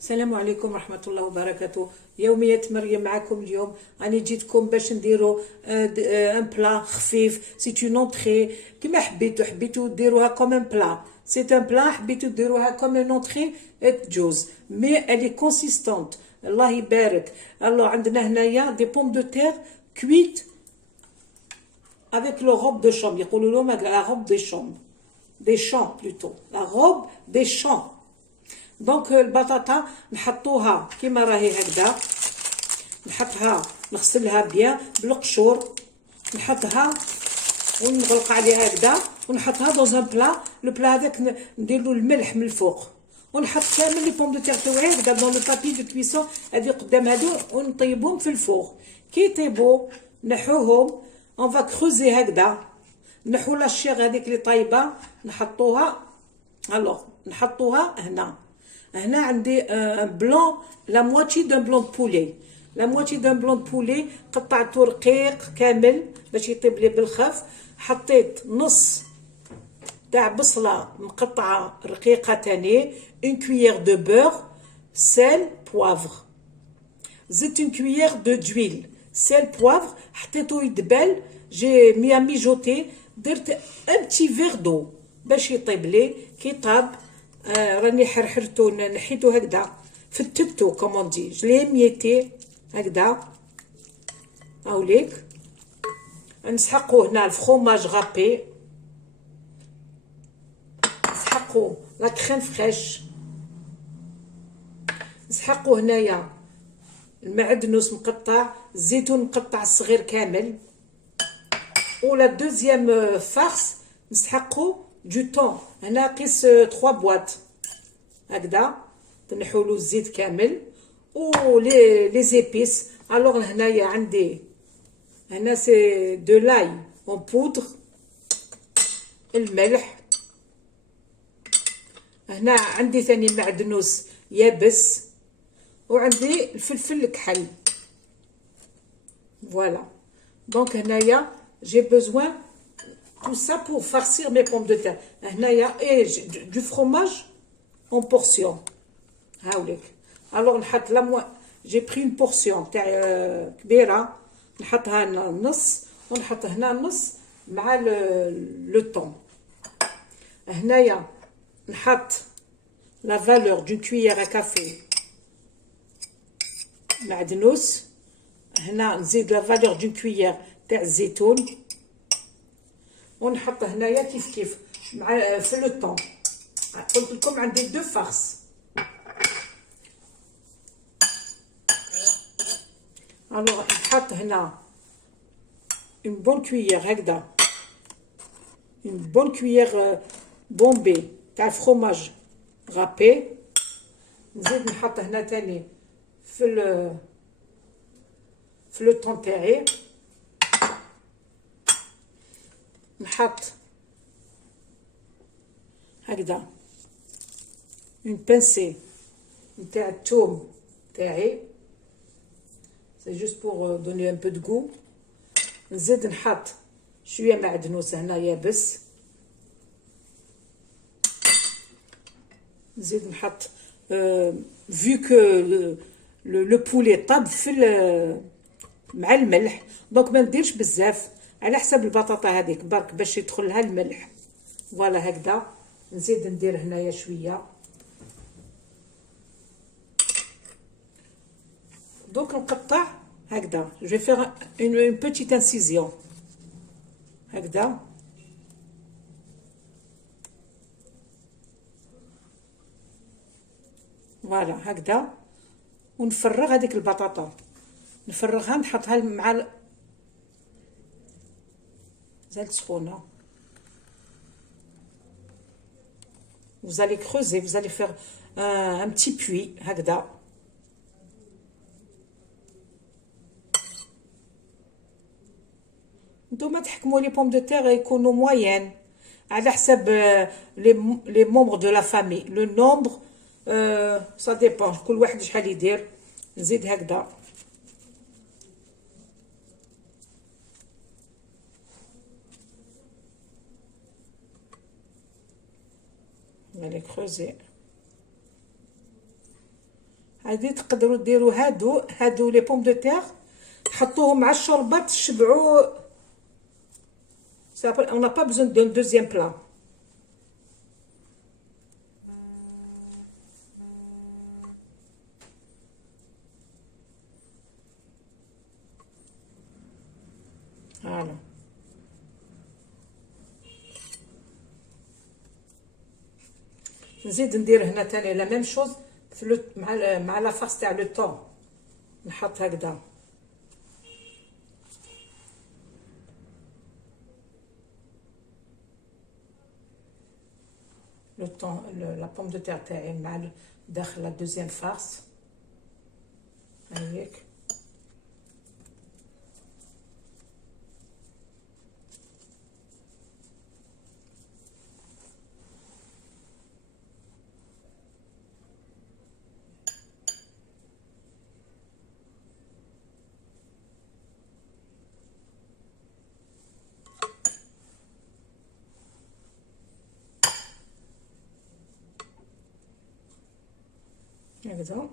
السلام عليكم ورحمة الله وبركاته. يومية مريم معكم اليوم. راني جيتكم باش نديرو ان بلا خفيف، سي اون اونتري كيما حبيتو ديروها كوم ان بلا، سي ان بلا حبيتو ديروها كوم ان اونتري تجوز، مي الي كونسيستونت. الله يبارك. الو عندنا هنايا دي بوم دو تير كويت avec le robe de chambre. يقولوا لهم la robe des chambres, des champs plutôt, la robe des champs. دونك البطاطا نحطوها كيما راهي هكذا، نحطها نغسلها بيان بالقشور، نحطها ونغلق عليها هكذا ونحطها دوز ان بلا. لو بلا هذاك نديرلو الملح من الفوق ونحط كامل لي بوم دو تيغ تاعي هكذا دون لو بابي دو كويسون هذه قدام هادو ونطيبهم في الفوق. كي يطيبوا نحوهم اون فا كروزي هكذا، نحو لاشيغ هذيك اللي طايبه نحطوها. الوغ نحطوها هنا عندي بلون لا مواتشي دون بلون بولي، لا مواتشي دون بلون بولي قطعته رقيق كامل باش يطيب لي بالخف. حطيت نص تاع بصله مقطعه رقيقه تاني، اون كويير دو بور، سيل بوافغ، زدت اون كويير دو دويل، سيل بوافغ، حطيته يدبل، جي ميجوتي، درت ان بتي فيغ دو باش يطيب لي. كي طاب راني حرحرتو نحيتو هكذا فتتو كومون دي جلي ميتي هكذا. هاوليك نسحقو هنا الفخوماج غابي، نسحقو لا كريم فريش، نسحقو هنايا المعدنوس مقطع، الزيتون مقطع صغير كامل، ولا دوزيام فارس نسحقو دو طون. هنا قيس 3 بواط هكذا، تنحولو الزيت كامل و لي زيبيس. الوغ هنايا عندي هنا سي دو لاي اون بودر، الملح، هنا عندي ثاني معدنوس يابس، وعندي الفلفل الكحل. فوالا دونك هنايا جي بوزوان tout ça pour farcir mes pommes de terre. هنايا du fromage en portion. هاوليك الوغ نحط جي بري اون بورسيون تاع كبيره، نحطها هنا نص ونحط هنا نص مع لو طون. هنايا نحط لا فالور دون كويير ا كافي معدنوس، هنا نزيد لا فالور دون كويير تاع الزيتون، ونحط هنايا كيف مع في لو طون. قلت لكم عندي دو فارس. الوغ نحط هنا اون بون كويير هكذا، اون بون كويير بومبي تاع الفخوماج غابي. نزيد نحط هنا تاني في لو طون تاعي، نحط هكذا اون بانسي نتاع الثوم تاعي، سي جوست بور دوني ان بو دو غو. نزيد نحط شويه معدنوس هنا يابس، نزيد نحط فيو كو لو بولي طاب مع الملح، دونك ما نديرش بزاف على حسب البطاطا هذيك برك باش يدخل لها الملح. فوالا هكذا. نزيد ندير هنايا شويه، دونك نقطع هكذا. جو فيغ اون بوتيت انسيزيون هكذا. فوالا هكذا. ونفرغ هذيك البطاطا، نفرغها نحطها مع زالت سخونه. vous allez creuser, vous allez faire un petit puits هكذا. نتوما تحكموا لي بوم دو تيغ يكونوا موين على حسب لي مومبر دو لا فامي، لو نومبر سا ديبون كل واحد شحال يدير. نزيد هكذا. allez creuser. هذه تقدروا ديروا هادو لي بوم دو تيغ تحطوهم مع الشوربه تشبعوا. on n'a pas besoin d'un deuxième plat. Voilà. نزيد ندير هنا تاني لا ميم شوز في مع لا فارس تاع لو طون. نحط هكذا لو طون لا بوم دو تير تاعي مع داخل لا دوزيام فارس هاهيك. هكذا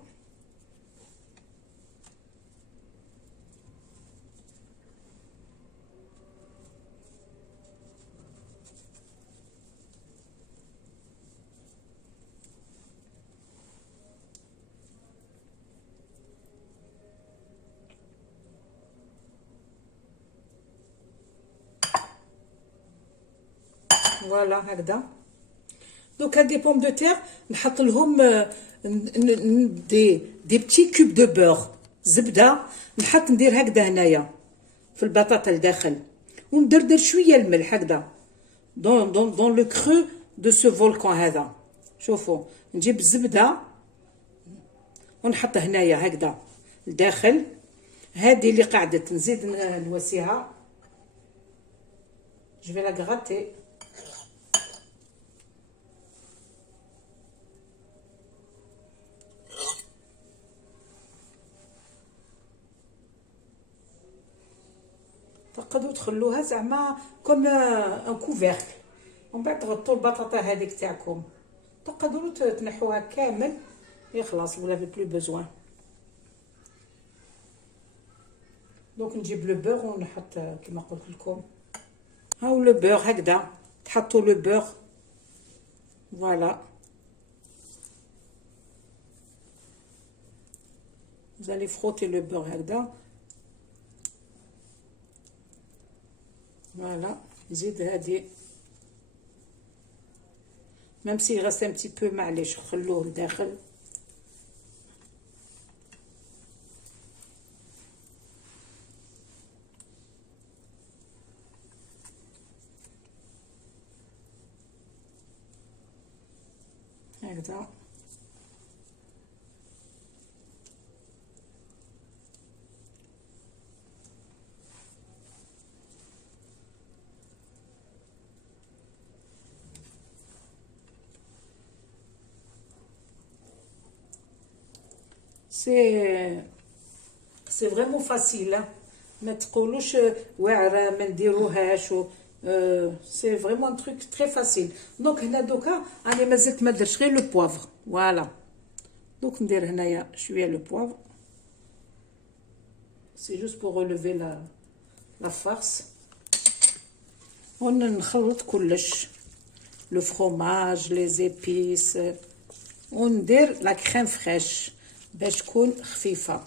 فوالا هكذا. دوك هاد لي بوم دو تير نحط لهم دي بتي كوب دو بور زبده، نحط ندير هكذا هنايا في البطاطا لداخل، وندردر شويه الملح هكذا دون لو كرو دو سو فولكان هذا. شوفوا نجيب الزبده ونحط هنايا هكذا لداخل. هذه اللي قعدت نزيد نوسيها. جو في لا غراتي. تقدروا تخلوها زعما كوم ان كوفيركل، ومن بعد تغطوا البطاطا هذيك تاعكم. تقدروا تنحوها كامل يخلص ولا في بلو بوزوان. دونك نجيب لو بور ونحط كما قلت لكم. هاو لو بور هكذا تحطوا لو بور فوالا. vous allez frotter le beurre هكذا فوالا. نزيد هادي ميم سي غاست ان بتي بو معليش خلوه لداخل. هكذا سي فريمون فاسيل. ما تقولوش واعره ما نديروهاش سي فريمون تروك تري فاسيل. دونك هنا دوكا راني مازلت ما درتش غير لو بوافر فوالا. دونك ندير هنايا شويه لو بوافر سي جوست بور ريليفي لا فارس. ونخلط كلش لو فروماج لي زيبيس وندير لا كريم فريش باش تكون خفيفه.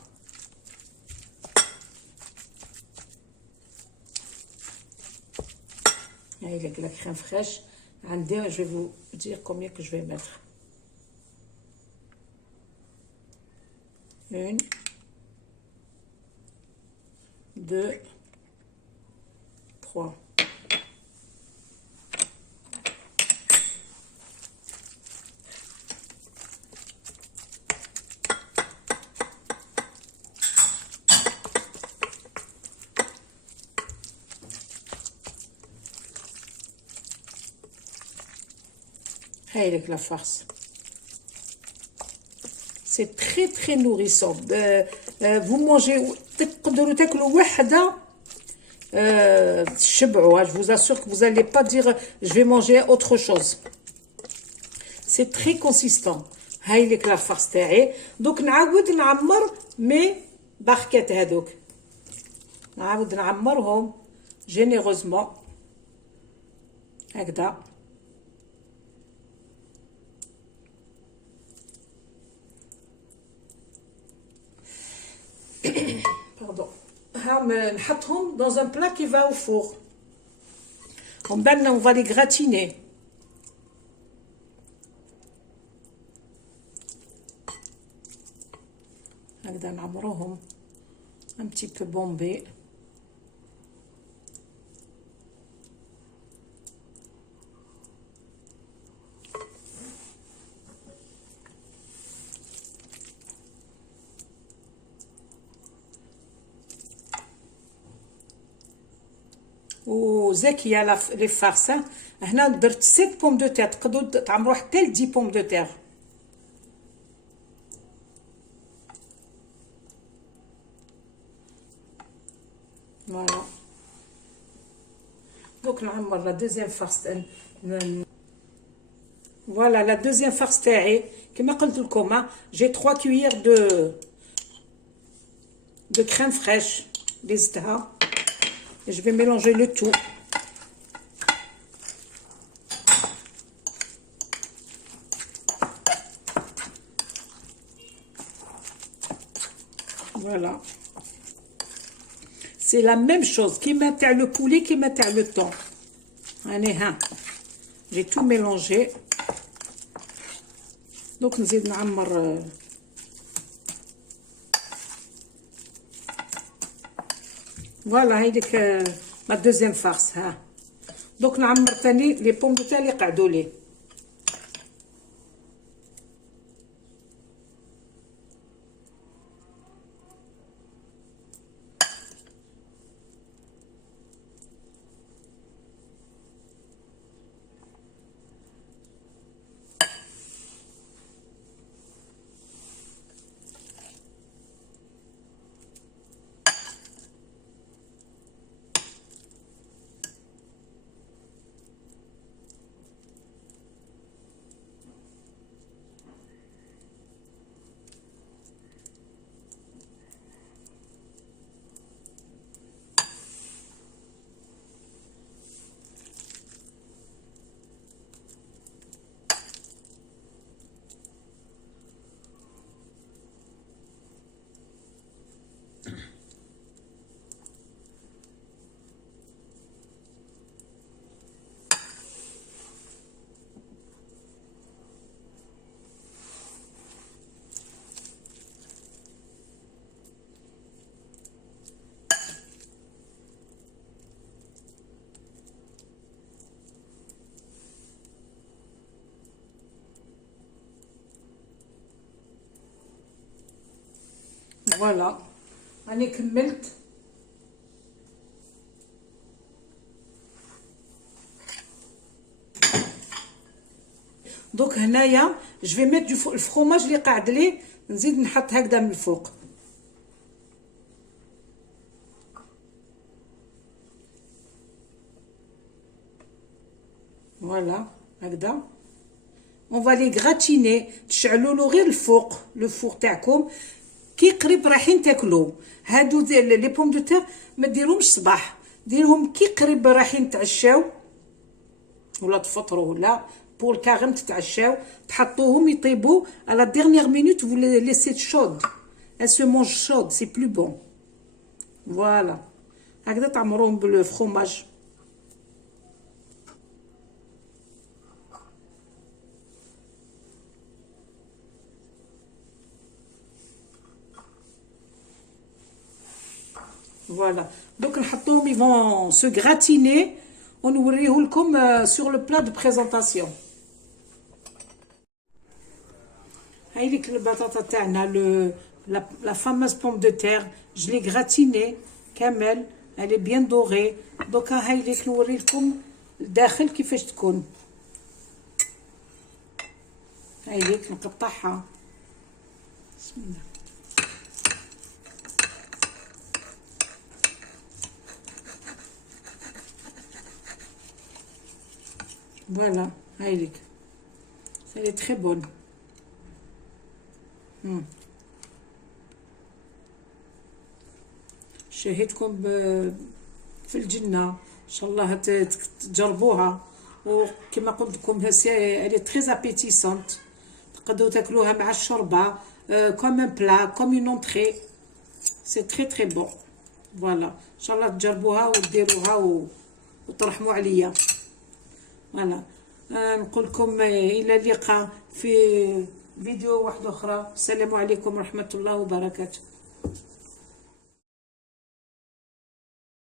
هاي لك لا كريم فريش عندي. جو فو دير كومبيان كو جو في ميتر. 1 2 3. هاي لك لا فارس. سي تري تري نوريسون. فو مونجي تقدروا تاكلوا وحده تشبعوا. je vous assure que vous allez pas dire je vais manger autre chose. c'est très consistant. هاي ليك لافارس تاعي. دوك نعاود نعمر مي باخكات هذوك، نعاود نعمرهم جينيروزمون هكذا. باردون. ها نحطهم dans un plat qui va au four. ومن بعد on va les gratiner. هكذا نعمروهم un petit peu bombé. وزاكيه لي فارس. هنا درت 7 بوم دو تير، تقدروا تعمروا حتى ل 10 بوم دو تير. فوالا دوك نعمر لا دوزيام فارس. فوالا لا دوزيام فارس تاعي كما قلت لكم. جي 3 كويير de crème fraîche les زدتها. Je vais mélanger le tout. Voilà. C'est la même chose qui met le poulet, qui met le thon. Allez, hein. J'ai tout mélangé. Donc, nous allons نعمر. فوالا هيديك لا دوزيام فارس. ها دوك نعمر ثاني لي بوم دو تاع اللي قعدوا لي. فوالا راني كملت. دوك هنايا جو في ميت الفرomage اللي قاعد لي نزيد نحط هكذا من الفوق. فوالا هكذا. اون فالي غراتيني. تشعلوا له غير الفوق لو فور تاعكم كي قريب رايحين تاكلوا. هادو لي بوم دو تير ما ديرهمش صباح، ديرهم كي قريب رايحين تعشاو ولا تفطروا ولا بور كاغم تتعشاو، تحطوهم يطيبوا على ديرنيير مينوت. vous les laissez chaude, elle se mange chaude, c'est plus bon. فوالا هكذا تعمروهم بالفرomage. Voilà. Donc نحطوهم ils vont se gratiner ونوريه لكم sur le plat de présentation. هاي ليك البطاطا تاعنا la fameuse pomme de terre. Je l'ai gratinée كامل. elle est bien dorée. دوكا هاي ليك نوري لكم الداخل كيفاش تكون. هاي ليك نقطعها. بسم الله. Voilà, elle est très bonne. شهيتكم في الجنة ان شاء الله تجربوها. وكما قلت لكم هي تري ابيتيسونت، تقدروا تاكلوها مع الشوربه كوم ان بلا كوم اون اونتري، سي تري تري بون. فوالا ان شاء الله تجربوها وديروها وترحموا عليا. فوالا نقول لكم الى اللقاء في فيديو واحد اخرى. السلام عليكم ورحمه الله وبركاته.